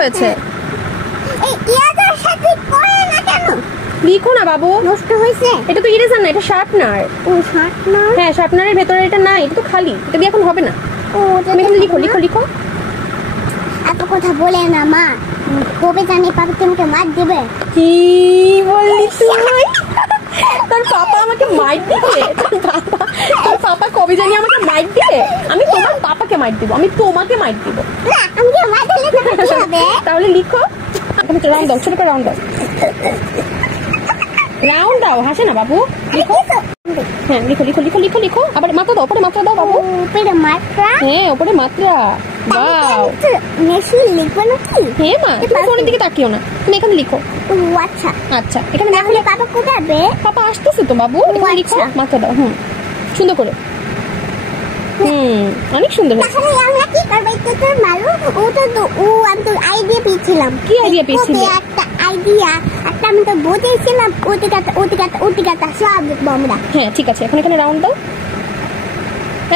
হয়েছে? এই ইয়াদার সাথে করে না কেন? লিখো না বাবু। নষ্ট হয়েছে? এটা তো ইরেজার না, এটা শার্পনার। ও শার্পনার? হ্যাঁ, শার্পনারের ভেতরে এটা না, এটা তো খালি। এটা দিয়ে এখন হবে না। ও তুমি এখন লিখো লিখো লিখো। এত কথা বলে না মা, কবে জানি পাপা তোমাকে মার দেবে। কি বললি তুই? তোর পাপা আমাকে মার দিবে? তোর পাপা কবে জানি আমাকে মার দিবে? আমি তোমার পাপাকে মার দিব, আমি তোমাকে মার দিব না। আমাকে মার দিলে কি হবে? তাহলে লিখো। তুমি তো রাউন্ড দাও, ছোট করে রাউন্ড দাও, রাউন্ড দাও। হাসে না বাবু, লিখো। হ্যাঁ লিখো লিখো লিখো লিখো লিখো। আবার মাত্রা দাও, উপরে মাত্রা দাও বাবু। উপরে মাত্রা? হ্যাঁ, উপরে মাত্রা। বাও, নেশি লিখবো নাকি? হ্যাঁ মা, তুমি ফোনের দিকে তাকিও না, তুমি এখানে লিখো। ও আচ্ছা আচ্ছা, এখানে দেখো। তাহলে পাপা কোথায় যাবে? পাপা আসতেছে তো বাবু, এখানে লিখো, মাত্রা দাও। সুন্দর করে। অনেক সুন্দর হয়েছে। তাহলে আমরা কি করব? একটু তো মারু। আমি তো আইডিয়া পেয়েছিলাম। কি আইডিয়া পেয়েছিলে? একটা আইডিয়া, একটা আমি তো বুঝেছিলাম। ওটিকাটা সব লিখবো আমরা। হ্যাঁ ঠিক আছে, এখন এখানে রাউন্ড দাও।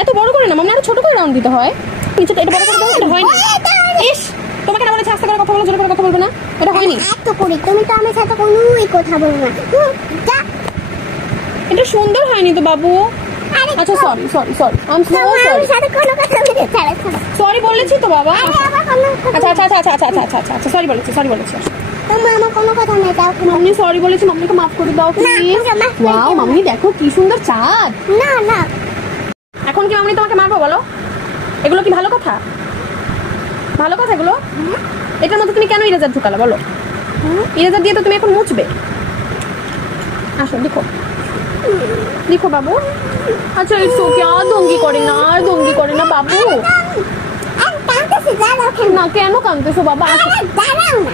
এত বড় করে না মামা, আরো ছোট করে রাউন্ড দিতে হয়। নিচেটা এটা বড় করে দাও, এটা হয়নি। ইস, তোমাকে না বলেছি আস্তে করে কথা বলো, জোরে করে কথা বলবে না, এটা হয়নি। এত করে তুমি তো আমার সাথে কোনোই কথা বলো না। যা, এটা সুন্দর হয়নি তো বাবু। আচ্ছা sorry sorry sorry, I am so sorry. আমার সাথে কোনো কথা বলতে চাই না। সরি বলেছি তো বাবা। আরে আবার কোনো আচ্ছা আচ্ছা আচ্ছা আচ্ছা আচ্ছা আচ্ছা আচ্ছা, সরি বলেছি, সরি বলেছি। তোমার আমার কোনো কথা নেই। দাও মাম্মি সরি বলেছি, মাম্মিকে মাফ করে দাও প্লিজ। ওয়াও মাম্মি, দেখো কি সুন্দর চাঁদ। না না, এখন কি মাম্মি তোমাকে মারবো বলো? এগুলো কি ভালো কথা? ভালো কথা এগুলো? এটার মধ্যে তুমি কেন ইরেজার ঢুকালে বলো? ইরেজার দিয়ে তো তুমি এখন মুছবে। আসো লিখো লিখো বাবু। আচ্ছা ইটস ওকে, আর দঙ্গি করে না, আর দঙ্গি করে না বাবু। আমি কাঁদতেছি, দাঁড়াও। না কেন কাঁদতেছো বাবা? দাঁড়াও না।